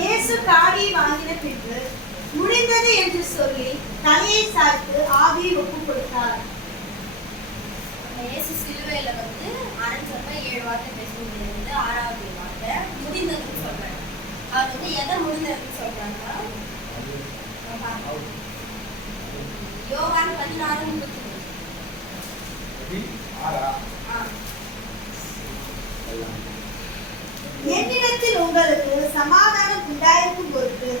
இயேசு காடி வாங்கின பின்பு முடிந்தது என்று சொல்லி தலையை சாய்த்து ஆவியை ஒப்பு கொடுத்தார். இயேசு சிலுவையில அரைஞ்சப்ப 7 வார்த்தை பேசுறது 6வது வார்த்தை முடிந்ததுன்னு சொல்றாரு. அவர் எதை முடிந்ததுன்னு சொல்றாங்கன்னா யோவான் 16:33. என்னிடத்தில் உங்களுக்கு சமாதானம் உண்டாயிருக்கும் பொருட்டு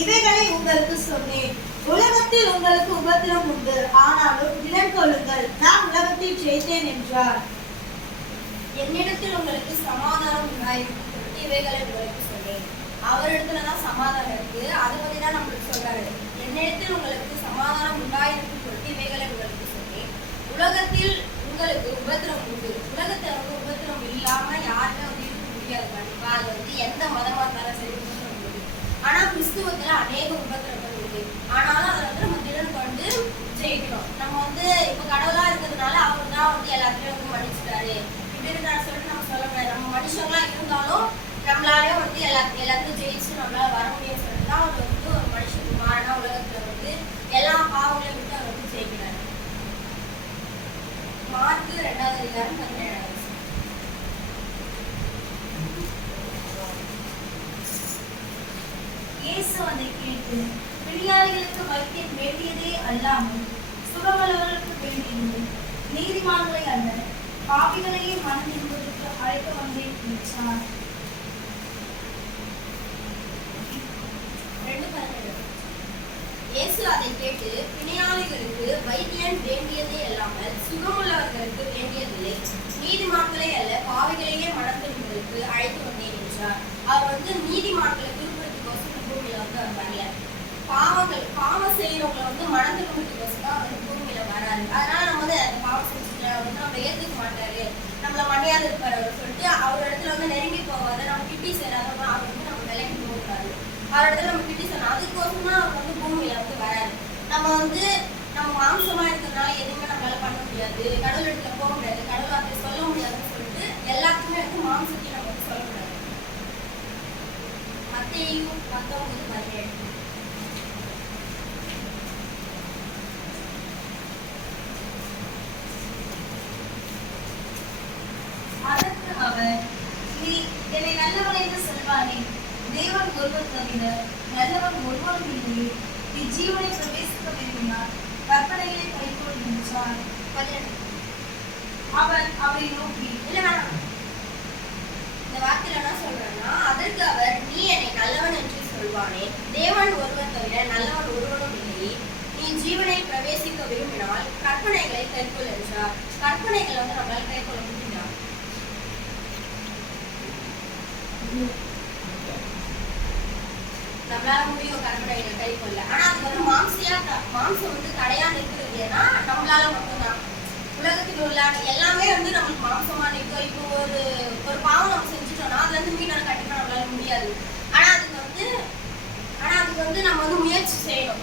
இவைகளை உங்களுக்கு சொன்னேன். உலகத்தில் உங்களுக்கு உபத்திரம் உண்டு, ஆனாலும் திடன் கொள்ளுங்கள், நான் உலகத்தில் ஜெயித்தேன் என்றார். என்னிடத்தில் உங்களுக்கு சமாதானம் உண்டாயிருக்கும் பொருட்டு இவைகளை உங்களுக்கு சொன்னேன். அவரிடத்துலதான் சமாதானம் இருக்கு. அதை பத்தி தான் நம்மளுக்கு சொல்றாரு. என்னிடத்தில் உங்களுக்கு சமாதானம் உண்டாயிருக்கும் பொருட்டு இவைகளை உங்களுக்கு சொன்னேன். உலகத்தில் உங்களுக்கு உபத்திரம் உண்டு. உலகத்துல உபத்திரம் இல்லாம யாருமே இருக்க முடியாது. கண்டிப்பா அது எந்த மதமா இருந்தாலும் சரி உபத்திரம் உண்டு. ஆனா கிறிஸ்துவத்துல அநேக உபத்திரங்கள் உண்டு. ஆனாலும் அதை நம்ம திறன் கொண்டு ஜெயிக்கணும். நம்ம இப்ப கடவுளா இருக்கிறதுனால அவர் தான் எல்லாத்தையும் மன்னிச்சுட்டாரு இப்படின்னு சொல்லிட்டு நம்ம சொல்ல முடியாது. நம்ம மனுஷங்களா இருந்தாலும் நம்மளாலே எல்லாத்தையும் ஜெயிச்சு நம்மளால வர முடியும் சொல்லிட்டு தான் அவர் ஒரு மனுஷனுக்கு மாறினா உலகத்துல எல்லா பாவங்களையும் விட்டு அவர் ஜெயிக்கிறார். மார்க்கு 2வது அதிகாரம் 17வது. இயேசு அதை கேட்டு, பிணியாளிகளுக்கு வைத்தியம் வேண்டியதே அல்லாமல் சுகமுள்ளவர்களுக்கு வேண்டியது, நீதிமான்களை அல்ல பாவிகளையே மனம் திரும்புவதற்கு அழைக்க வந்தேன் என்றார். 2:17. இயேசு அதை கேட்டு, பிணியாளிகளுக்கு வைத்தியம் வேண்டியதே அல்லாமல் சுகமுள்ளவர்களுக்கு வேண்டியதில்லை, நீதிமான்களை அல்ல பாவிகளையே மனம் திரும்புவதற்கு அழைத்து வந்தேன் என்றார். அவர் நீதிமான்களை திருப்பறதுக்கோசம் பூமியில வரல. பாவம் செய்யறவங்களை மனம் திரும்புறதுக்கோசம் தான் அவர் பூமியில வராரு. அதனால நம்ம அந்த பாவம் செஞ்சுட்டு நம்ம ஏத்துக்க மாட்டாரு, நம்மள மண்டையாது இருப்பாரு சொல்லிட்டு அவர் இடத்துல நெருங்கி போவாது. நம்ம கிட்டி சேராதவங்க அவர் நம்ம விலைக்கு போகிறாரு. அவர் இடத்துல நம்ம கிட்டி சொன்னோம். அதுக்கோசம் தான் அவர் பூமியில வராரு. நம்ம நம்ம மாம்சமா இருக்கிறதுனால எதுவுமே நம்மளால பண்ண முடியாது, கடவுள் இடத்துல போக முடியாது, கடவுள் அப்படி சொல்ல முடியாதுன்னு சொல்லிட்டு எல்லாத்துக்குமே மாம்சத்தையும் நம்ம சொல்ல முடியாது. மத்தேயு 19:17. அதற்கு அவர், நீ என்னை நல்லவன் என்று சொல்வானே, தேவன் ஒருவர் தவிர நல்லவன் ஒருவரும் இல்லையே. நீ ஜீவனை பிரவேசிக்க விரும்பினார் கற்பனைகளை கைக்கொள் என்றார். அவன் அவரை நோக்கி, இந்த வார்த்தையில என்ன சொல்றேன்னா, அதற்கு அவர், நீ என்னை நல்லவன் என்று சொல்வானே, தேவன் ஒருவர் தவிர நல்லவன் ஒருவனும் இல்லையே. நீ ஜீவனை பிரவேசிக்க விரும்பினால் கற்பனைகளை கைக்கொள் என்றார். கற்பனைகளை நம்மளால கைக்கொள்ள முடியுமா? நம்மளால முடியும் கற்பனைகளை கைக்கொள்ள. ஆனா அது மாம்சம் தடையா நிற்கிறது. ஏன்னா நம்மளால மட்டும்தான். உலகத்தில் உள்ள எல்லாமே நம்மளுக்கு மாம்சமா நிற்கும். இப்போ ஒரு பாவம் நம்ம செஞ்சுட்டோம்னா அதுல மீண்டும் கண்டிப்பா நம்மளால முடியாது. ஆனா அதுக்கு நம்ம முயற்சி செய்யணும்.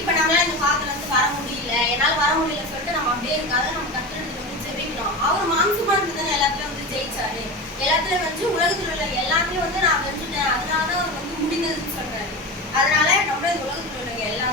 இப்ப நம்மளால இந்த பாவத்துல வர முடியல, என்னால வர முடியல சொல்லிட்டு நம்ம அப்படியே இருக்காத நம்ம கத்துறதுக்கு ஜெபிக்கணும். அவர் மாம்சமா இருந்ததுன்னு எல்லாத்துலயும் ஜெயிச்சாரு. எல்லாத்துலயும் உலகத்துல உள்ள எல்லாத்தையும் நான் வென்றுட்டேன், அதனாலதான் அவர் முடிந்ததுன்னு சொல்றாரு. அதனால நம்ம இந்த உலகத்துல உள்ள எல்லா